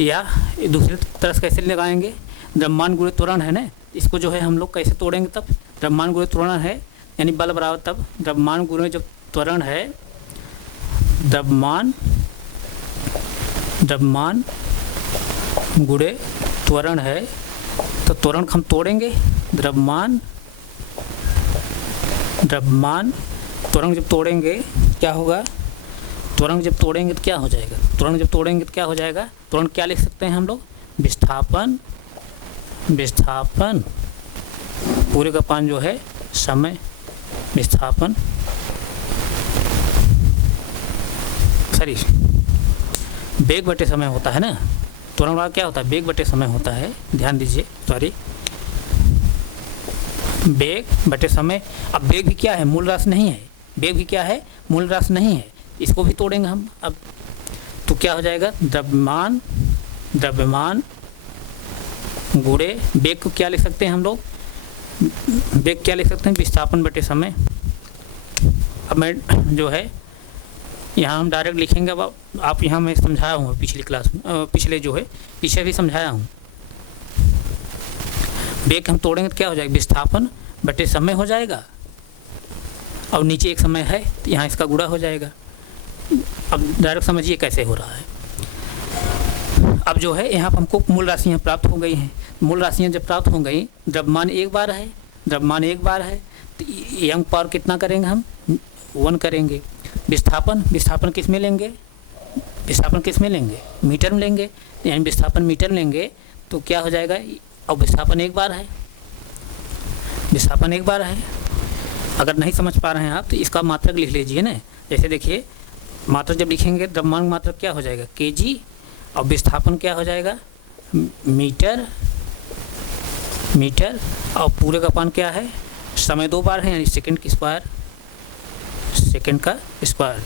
या दूसरी तरह से कैसे लगाएंगे, द्रव्यमान गुणित त्वरण है ना, इसको जो है हम लोग कैसे तोड़ेंगे, तब द्रव्यमान गुणित त्वरण है यानी बल बराबर तब द्रव्यमान गुणित जब त्वरण है, द्रव्यमान गुणे त्वरण है, तो त्वरण हम तोड़ेंगे, द्रव्यमान त्वरण जब तोड़ेंगे क्या होगा, त्वरण जब तोड़ेंगे तो क्या हो जाएगा, त्वरण क्या लिख सकते हैं हम लोग, विस्थापन पूरे का पान जो है समय, विस्थापन वेग बटे समय होता है ना, त्वरण का क्या होता है, वेग बटे समय होता है, ध्यान दीजिए, वेग बटे समय। अब वेग भी क्या है, मूल राशि नहीं है, वेग भी क्या है, मूल राशि नहीं है, इसको भी तोड़ेंगे हम। अब तो क्या हो जाएगा, द्रव्यमान गुणे वेग को क्या लिख सकते हैं हम लोग, वेग क्या लिख सकते हैं, विस्थापन बटे समय। अब मैं जो है यहाँ हम डायरेक्ट लिखेंगे, अब आप यहाँ मैं समझाया हूँ पिछली क्लास में, पिछले जो है पीछे भी समझाया हूँ। वेग हम तोड़ेंगे तो क्या हो जाएगा, विस्थापन बटे समय हो जाएगा, और नीचे एक समय है तो यहाँ इसका गुणा हो जाएगा। अब डायरेक्ट समझिए कैसे हो रहा है। अब जो है यहाँ पर हमको मूल राशियाँ प्राप्त हो गई हैं, मूल राशियाँ जब प्राप्त हो गई, द्रव्यमान एक बार है तो यंग पावर कितना करेंगे हम, 1 करेंगे। विस्थापन किस में लेंगे, मीटर में लेंगे, यानी विस्थापन मीटर लेंगे तो क्या हो जाएगा, और विस्थापन एक बार है। अगर नहीं समझ पा रहे हैं आप तो इसका मात्रक लिख लीजिए ना, जैसे देखिए मात्रक जब लिखेंगे, द्रव्यमान मात्रक क्या हो जाएगा, केजी, और विस्थापन क्या हो जाएगा, मीटर, और पूरे का पान क्या है, समय 2 बार है यानी सेकंड का स्क्वायर।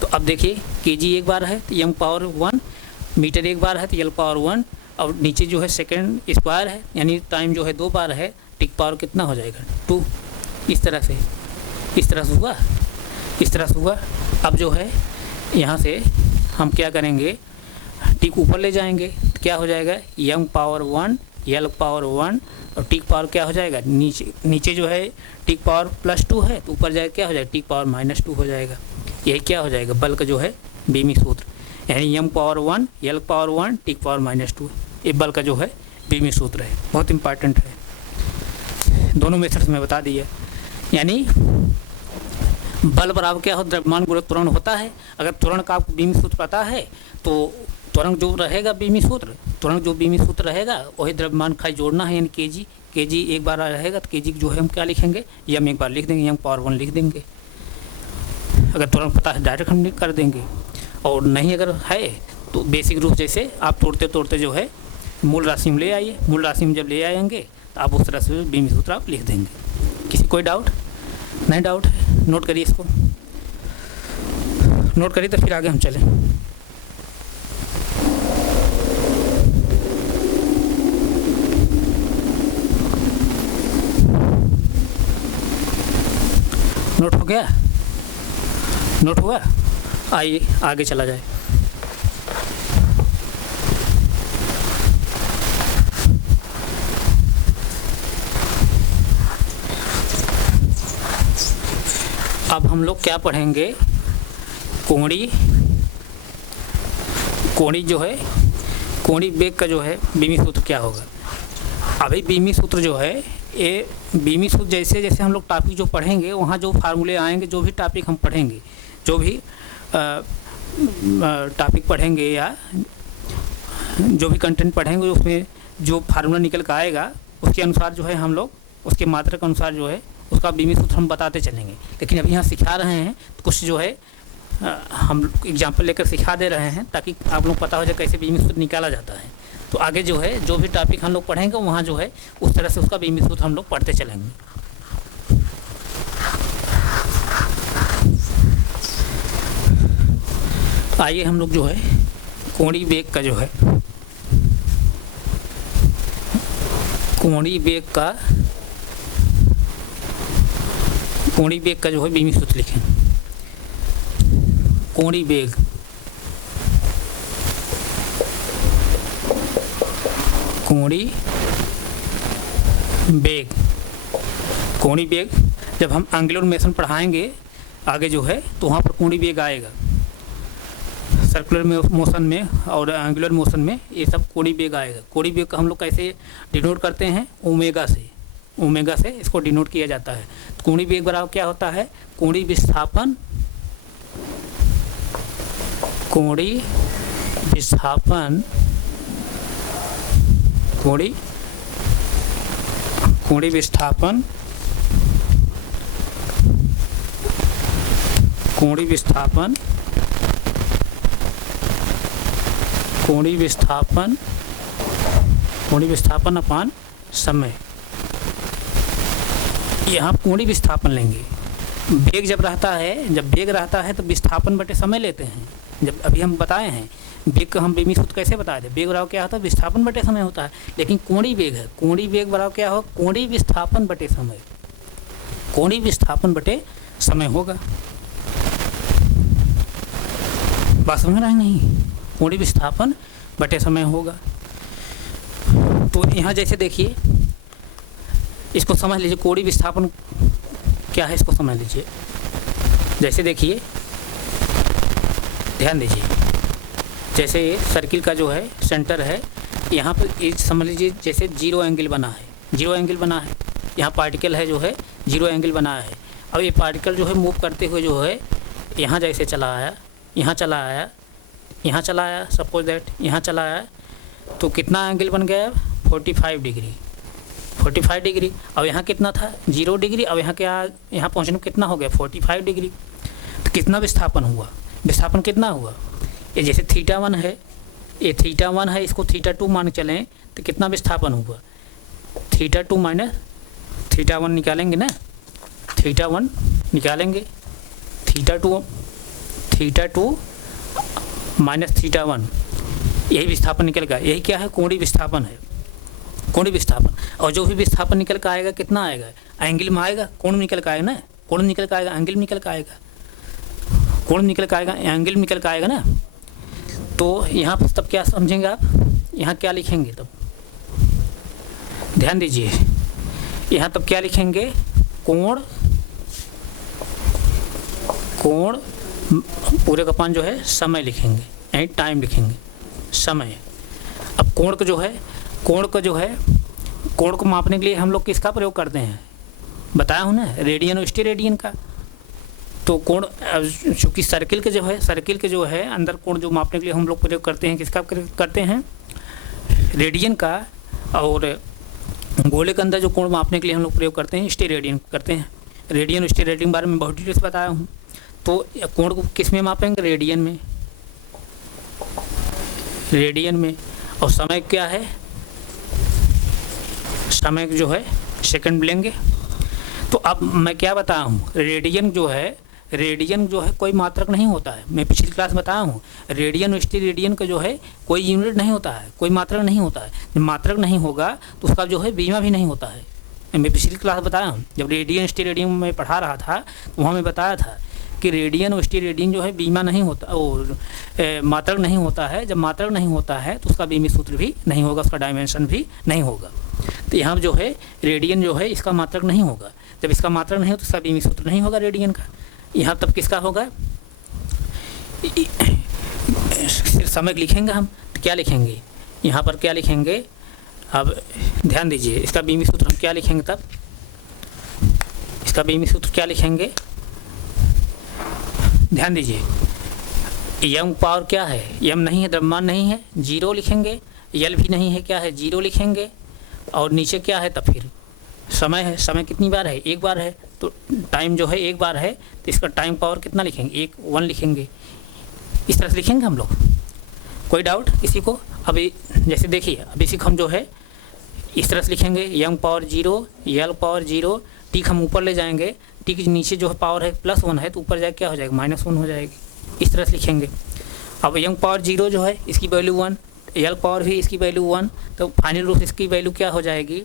तो अब देखिए केजी एक बार है तो यंग पावर 1, मीटर एक बार है तो यल पावर 1, और नीचे जो है सेकंड स्क्वायर है यानी टाइम जो है 2 बार है, टिक पावर कितना हो जाएगा, 2। इस तरह से हुआ। अब जो है यहाँ से हम क्या करेंगे, टिक ऊपर ले जाएंगे तो क्या हो जाएगा, यंग पावर 1, यल पावर 1, और टिक पावर क्या हो जाएगा, नीचे जो है टिक पावर +2 है तो ऊपर जाएगा क्या हो जाएगा, टिक पावर -2 हो जाएगा। यही क्या हो जाएगा, बल का जो है बीमी सूत्र, यानी यंग पावर 1, यल पावर 1, टिक पावर -2, ये बल का जो है बीमी सूत्र है, बहुत इंपॉर्टेंट है। दोनों मेथड्स में बता दिए, यानी बल बराबर क्या हो, द्रव्यमान गुणित त्वरण होता है। अगर त्वरण का आपको बीमी सूत्र पता है तो त्वरण जो रहेगा बीमी सूत्र रहेगा वही द्रव्यमान खाली जोड़ना है, यानी केजी एक बार रहेगा तो केजी जो है हम क्या लिखेंगे, यम एक बार लिख देंगे, यम पावर 1 लिख देंगे। अगर त्वरण पता है डायरेक्ट हम कर देंगे, और नहीं अगर है तो बेसिक रूप जैसे आप तोड़ते जो है मूल राशि में ले आइए, मूल राशि में जब ले आएंगे तो आप उस तरह से बीमी सूत्र आप लिख देंगे। किसी कोई डाउट नहीं, डाउट है, नोट करिए, इसको नोट करिए तो फिर आगे हम चलें। नोट हो गया, नोट हुआ, आइए आगे चला जाए। अब हम लोग क्या पढ़ेंगे, कोणी जो है, कोणी वेग का जो है बीमी सूत्र क्या होगा। अभी बीमी सूत्र जो है, ये बीमी सूत्र जैसे जैसे हम लोग टॉपिक जो पढ़ेंगे वहाँ जो फार्मूले आएंगे, जो भी टॉपिक हम पढ़ेंगे, जो भी टॉपिक पढ़ेंगे या जो भी कंटेंट पढ़ेंगे, उसमें जो फार्मूला निकल कर आएगा उसके अनुसार जो है हम लोग उसके मात्रा के अनुसार जो है उसका बीमी सूत्र हम बताते चलेंगे। लेकिन अभी यहाँ सिखा रहे हैं तो कुछ जो है हम एग्जाम्पल लेकर सिखा दे रहे हैं ताकि आप लोग पता हो जाए कैसे बीमी सूत्र निकाला जाता है। तो आगे जो है जो भी टॉपिक हम लोग पढ़ेंगे वहाँ जो है उस तरह से उसका बीमी सूत्र हम लोग पढ़ते चलेंगे। आइए हम लोग जो है कोणीय वेग का जो है कोणीय वेग का जो है बीमी सूत्र लिखें। कोणीय वेग कोणीय वेग। कोणीय वेग जब हम एंगुलर मोशन पढ़ाएंगे आगे जो है तो वहाँ पर कोणीय वेग आएगा। सर्कुलर मोशन में और एंगुलर मोशन में ये सब कोणीय वेग आएगा। कोणीय वेग का हम लोग कैसे डिनोट करते हैं? ओमेगा से। ओमेगा से इसको डिनोट किया जाता है। कोणीय वेग बराबर क्या होता है? कोणीय विस्थापन, कोणीय विस्थापन, कोणीय विस्थापन, कोणीय विस्थापन, कोणीय विस्थापन, कोणीय विस्थापन अपान समय। यहाँ कोणीय विस्थापन लेंगे। वेग जब रहता है, जब वेग रहता है तो विस्थापन बटे समय लेते हैं। जब अभी हम बताए हैं वेग का हम बेमी सूत्र कैसे बताए थे? वेग बराबर क्या होता है? विस्थापन बटे समय होता है। लेकिन कोणीय वेग है, कोणीय वेग बराबर क्या हो? कोणीय विस्थापन बटे समय। कोणीय विस्थापन बटे समय होगा। बात समझ रहे हैं नहीं? कोणीय विस्थापन बटे समय होगा। तो यहाँ जैसे देखिए, इसको समझ लीजिए कोणीय विस्थापन क्या है, इसको समझ लीजिए। जैसे देखिए, ध्यान दीजिए, जैसे सर्किल का जो है सेंटर है, यहाँ पर समझ लीजिए जैसे जीरो एंगल बना है, जीरो एंगल बना है। यहाँ पार्टिकल है जो है जीरो एंगल बना है। अब ये पार्टिकल जो है मूव करते हुए जो है यहाँ जैसे चला आया, यहाँ चला आया, यहाँ चला आया, सपोज दैट यहाँ चला आया, तो कितना एंगल बन गया? 45 डिग्री, 45 डिग्री। अब यहाँ कितना था? 0 डिग्री। अब यहाँ क्या, यहाँ पहुँचने में कितना हो गया? 45 डिग्री। तो कितना विस्थापन हुआ? विस्थापन कितना हुआ? ये जैसे θ1 है, ये θ1 है, इसको θ2 मान के चलें तो कितना विस्थापन हुआ? θ2 माइनस θ1 निकालेंगे ना, θ1 निकालेंगे, θ2 माइनस θ1, यही विस्थापन निकल गया। यही क्या है? कोणीय विस्थापन है, कोणीय विस्थापन। और जो भी विस्थापन निकल कर आएगा कितना आएगा? एंगल में आएगा, कोण में निकल कर आएगा ना, कोण में निकल कर आएगा, एंगल में निकल कर आएगा, कोण में निकल कर आएगा, एंगल में निकल कर आएगा ना। तो यहाँ पर तब क्या समझेंगे आप? यहाँ क्या लिखेंगे तब? ध्यान दीजिए, यहाँ तब क्या लिखेंगे? कोण, कोण पूरे का पान जो है समय लिखेंगे, यानी टाइम लिखेंगे, समय। अब कोण को जो है, कोण को मापने के लिए हम लोग किसका प्रयोग करते हैं? बताया हूँ ना, रेडियन और स्टेरेडियन का। तो कोण चूँकि सर्किल के जो है अंदर कोण जो मापने के लिए हम लोग प्रयोग करते हैं, किसका करते हैं? रेडियन का। और गोले के अंदर जो कोण मापने के लिए हम लोग प्रयोग करते हैं, स्टेरेडियन करते हैं। रेडियन और स्टेरेडियन के बारे में बहुत डिटेल्स बताया हूँ। तो कोण को किस में मापेंगे? रेडियन में, रेडियन में। और समय क्या है? समय जो है सेकंड लेंगे। तो अब मैं क्या बताया हूँ, रेडियन जो है कोई मात्रक नहीं होता है। मैं पिछली क्लास बताया हूँ, रेडियन और स्टेरेडियन का जो है कोई यूनिट नहीं होता है, कोई मात्रक नहीं होता है। जब मात्रक नहीं होगा तो उसका जो है बीमा भी नहीं होता है। मैं पिछली क्लास बताया हूँ, जब रेडियन स्टेरेडियन में पढ़ा रहा था तो वहाँ मैं बताया था कि रेडियन और स्टेरेडियन जो है बीमा नहीं होता और मात्रक नहीं होता है। जब मात्रक नहीं होता है तो उसका बीमी सूत्र भी नहीं होगा, उसका डायमेंशन भी नहीं होगा। तो यहाँ जो है रेडियन जो है इसका मात्रक नहीं होगा। जब इसका मात्रक नहीं हो तो इसका बीमी सूत्र नहीं होगा रेडियन का। यहाँ तब किसका होगा? समय लिखेंगे हम, तो क्या लिखेंगे यहाँ पर? क्या लिखेंगे? अब ध्यान दीजिए, इसका बीमी सूत्र हम क्या लिखेंगे तब? इसका बीमी सूत्र क्या लिखेंगे? ध्यान दीजिए, यंग पावर क्या है? यम नहीं है, द्रव्यमान नहीं है, 0 लिखेंगे। यल भी नहीं है, क्या है? 0 लिखेंगे। और नीचे क्या है तब? फिर समय है। समय कितनी बार है? एक बार है। तो टाइम जो है एक बार है, तो इसका टाइम पावर कितना लिखेंगे? 1 लिखेंगे। इस तरह से लिखेंगे हम लोग। कोई डाउट किसी को? अभी जैसे देखिए, अब इसी को हम जो है इस तरह से लिखेंगे, यंग पावर 0, यल पावर 0, टी हम ऊपर ले जाएंगे, टी के नीचे जो पावर है +1 है तो ऊपर जाके क्या हो जाएगा? -1 हो जाएगी। इस तरह से लिखेंगे। अब यंग पावर 0 जो है इसकी वैल्यू 1, यल पावर भी इसकी वैल्यू 1, तो फाइनल रूप से इसकी वैल्यू क्या हो जाएगी?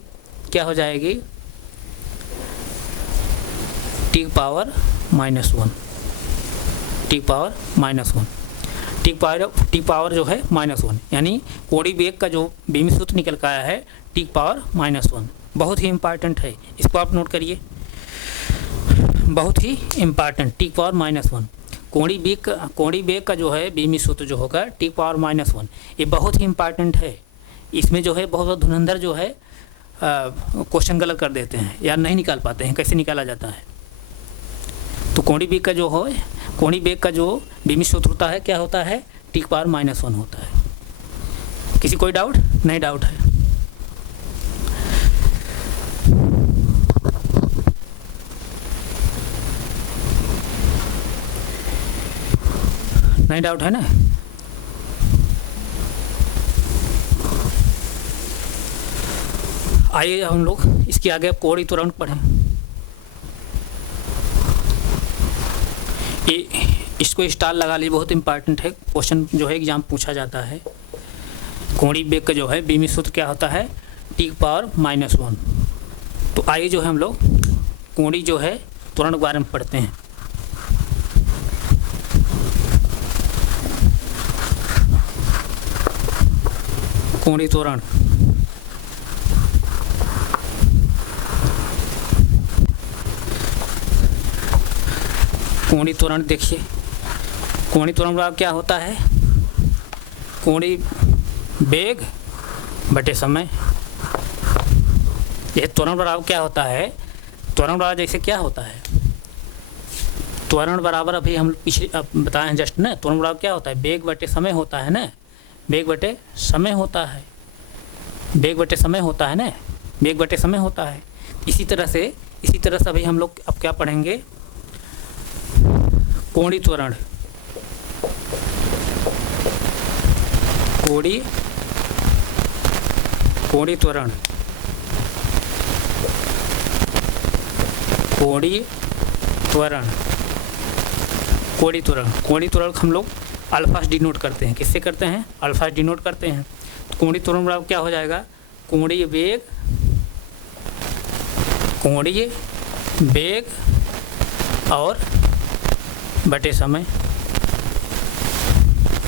क्या हो जाएगी? T power -1, T power -1। T power जो है -1, यानी कोणीय वेग का जो बीमी सूत्र निकल कर आया है टी पावर -1। बहुत ही इम्पॉर्टेंट है, इसको आप नोट करिए, बहुत ही इम्पॉर्टेंट, टी पावर -1। कोणीय वेग का जो है बीमी सूत्र जो होगा टी पावर -1, ये बहुत ही इम्पॉर्टेंट है। इसमें जो है बहुत धुरंधर जो है क्वेश्चन गलत कर देते हैं या नहीं निकाल पाते हैं, कैसे निकाला जाता है। तो कोणीय वेग का जो बीमी सूत्र होता है क्या होता है, टी पावर -1 होता है। किसी कोई डाउट? नहीं डाउट है? नहीं डाउट है ना? आइए हम लोग इसके आगे कोणीय त्वरण पढ़ें। इसको स्टार लगा लीजिए, बहुत इंपॉर्टेंट है, क्वेश्चन जो है एग्जाम पूछा जाता है। कोणीय वेग का जो है बीमी सूत्र क्या होता है, टी पावर -1। तो आइए जो है हम लोग कोणीय जो है त्वरण के बारे में पढ़ते हैं। कोणीय त्वरण, कोणीय त्वरण देखिए, कोणीय त्वरण बराबर क्या होता है, कोणीय वेग बटे समय। यह त्वरण बराबर क्या होता है, त्वरण बराबर जैसे क्या होता है, त्वरण बराबर अभी हम पिछले बताए हैं जस्ट ना, त्वरण बराबर क्या होता है, वेग बटे समय होता है ना, वेग बटे समय होता है, वेग बटे समय होता है ना, वेग बटे समय होता है। इसी तरह से अभी हम लोग अब क्या पढ़ेंगे, कोणीय त्वरण, कोणीय त्वरण, कोणीय त्वरण, कोणीय त्वरण हम लोग अल्फा से डिनोट करते हैं। किससे करते हैं, अल्फा से डिनोट करते हैं। तो कोणीय त्वरण बराबर क्या हो जाएगा, कोणीय वेग और बटे समय,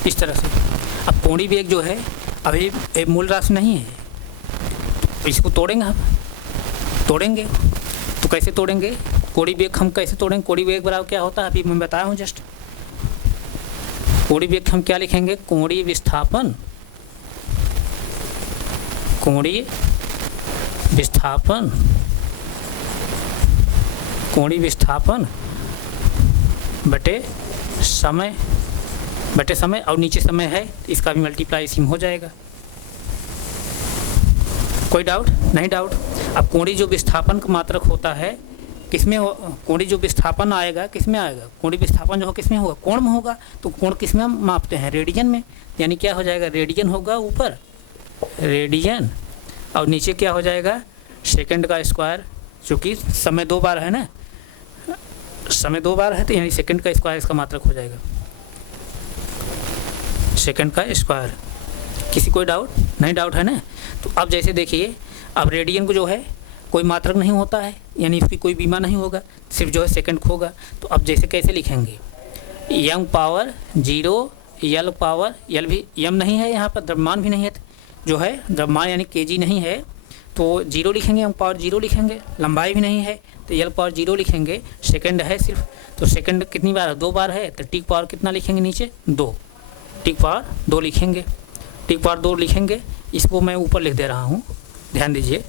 इस तरह से। अब कोणीय वेग जो है अभी मूल राशि नहीं है, तो इसको तोड़ेंगे हम, तोड़ेंगे तो कैसे तोड़ेंगे, कोणीय वेग हम कैसे तोड़ेंगे, कोणीय वेग बराबर क्या होता है अभी मैं बताया हूँ जस्ट। कोणीय वेग हम क्या लिखेंगे, कोणीय विस्थापन, कोणीय विस्थापन बटे समय और नीचे समय है, इसका भी मल्टीप्लाई इसी में हो जाएगा। कोई डाउट? नहीं डाउट। अब कोणीय जो विस्थापन का मात्रक होता है किसमें हो, कोणीय जो विस्थापन आएगा किसमें आएगा, कोणीय विस्थापन जो हो किसमें होगा, कोण में होगा। तो कोण किसमें हम मापते हैं, रेडियन में, यानी क्या हो जाएगा, रेडियन होगा ऊपर, रेडियन, और नीचे क्या हो जाएगा, सेकंड का स्क्वायर, क्योंकि समय 2 बार है ना, समय 2 बार है तो यानी सेकंड का स्क्वायर इसका मात्रक हो जाएगा, सेकंड का स्क्वायर। किसी कोई डाउट? नहीं डाउट है ना? तो अब जैसे देखिए, अब रेडियन को जो है कोई मात्रक नहीं होता है, यानी इसकी कोई बीमा नहीं होगा, सिर्फ जो है सेकंड होगा। तो अब जैसे कैसे लिखेंगे, यम पावर 0, यल पावर, यल भी यम नहीं है यहाँ पर, द्रव्यमान भी नहीं है, जो है द्रव्यमान यानी केजी नहीं है, तो 0 लिखेंगे, यम पावर 0 लिखेंगे, लंबाई भी नहीं है तो यल पावर 0 लिखेंगे, सेकंड है सिर्फ, तो सेकंड कितनी बार है, 2 बार है, तो टी पावर कितना लिखेंगे नीचे, 2, टी पावर 2 लिखेंगे, टी पावर 2 लिखेंगे। इसको मैं ऊपर लिख दे रहा हूँ, ध्यान दीजिए।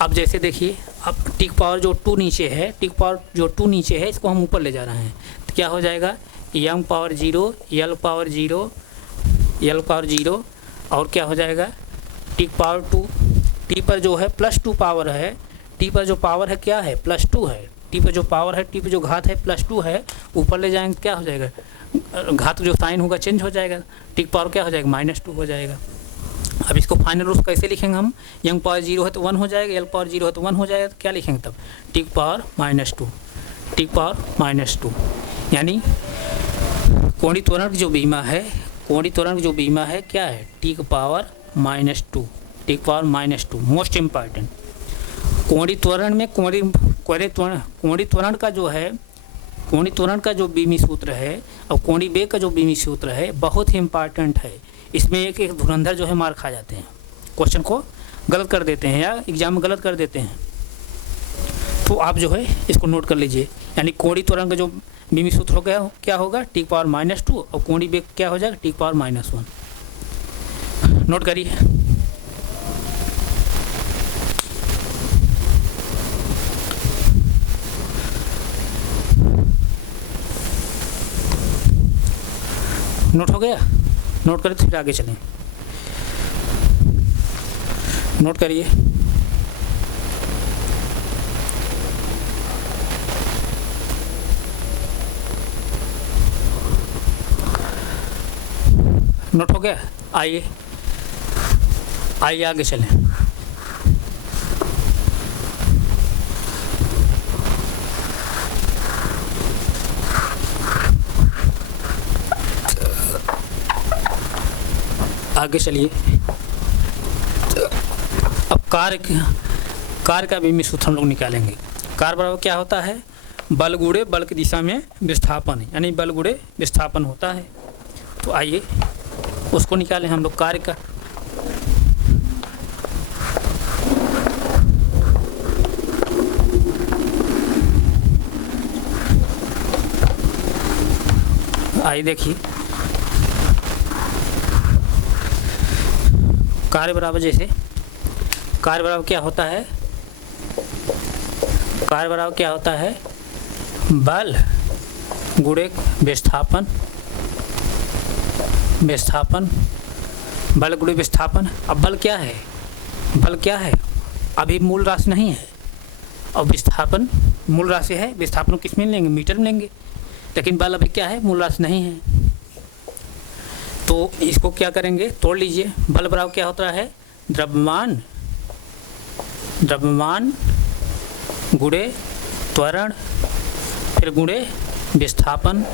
अब जैसे देखिए, अब टी पावर जो 2 नीचे है, टी पावर जो 2 नीचे है, इसको हम ऊपर ले जा रहे हैं, तो क्या हो जाएगा, यम पावर 0, यल पावर 0, यल पावर 0, और क्या हो जाएगा, टी पावर 2, टी पर जो है +2 पावर है, टी पर जो पावर है क्या है, +2 है, टी पर जो पावर है, टी पर जो घात है +2 है, ऊपर ले जाएंगे क्या हो जाएगा, घात जो साइन होगा चेंज हो जाएगा, टी पावर क्या हो जाएगा, -2 हो जाएगा। अब इसको फाइनल रूप कैसे लिखेंगे हम, यम पावर 0 है तो 1 हो जाएगा, यल पावर 0 है तो 1 हो जाएगा, तो क्या लिखेंगे तब, टी पावर -2, टी पावर -2, यानी कोणीय त्वरण जो बीमा है, कोणीय त्वरण जो बीमा है क्या है, T power -2, T power -2, most important. कोणीय त्वरण में कोणीय त्वरण का जो है कोणीय त्वरण का जो बीमी सूत्र है और कोणीय वेग का जो बीमी सूत्र है बहुत ही इम्पॉर्टेंट है। इसमें एक एक धुरंधर जो है मार खा जाते हैं, क्वेश्चन को गलत कर देते हैं या एग्जाम में गलत कर देते हैं। तो आप जो है इसको नोट कर लीजिए, यानी कोणीय त्वरण का जो बीमी सूत्र हो गया क्या होगा T⁻⁻2 और कोणीय वेग क्या हो जाएगा T⁻⁻1। नोट करिए। नोट हो गया? नोट करें तो फिर आगे चलें। नोट करिए। नोट हो गया? आइए आगे चलें। आगे चलिए। अब कार्य का बीमी सूत्र हम लोग निकालेंगे। कार्य बराबर क्या होता है, बल गुणे बल की दिशा में विस्थापन, यानी बल गुणे विस्थापन होता है। तो आइए उसको निकालें हम लोग कार्य का। आइए देखिए, कार्य बराबर क्या होता है, कार्य बराबर क्या होता है, बल गुणे विस्थापन, बल गुणे विस्थापन। अब बल क्या है, अभी मूल राशि नहीं है और विस्थापन मूल राशि है। विस्थापन किस में लेंगे, मीटर में लेंगे, लेकिन बल अभी क्या है, मूल राशि नहीं है। तो इसको क्या करेंगे, तोड़ लीजिए। बल बराबर क्या होता है, द्रव्यमान गुणे त्वरण फिर गुणे विस्थापन।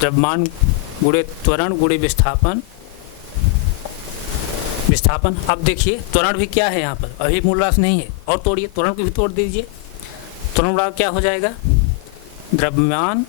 द्रव्यमान गुणे त्वरण गुणे विस्थापन। अब देखिए त्वरण भी क्या है, यहाँ पर अभी मूल राशि नहीं है, और तोड़िए, त्वरण को भी तोड़ दीजिए। त्वरण बराबर क्या हो जाएगा, द्रव्यमान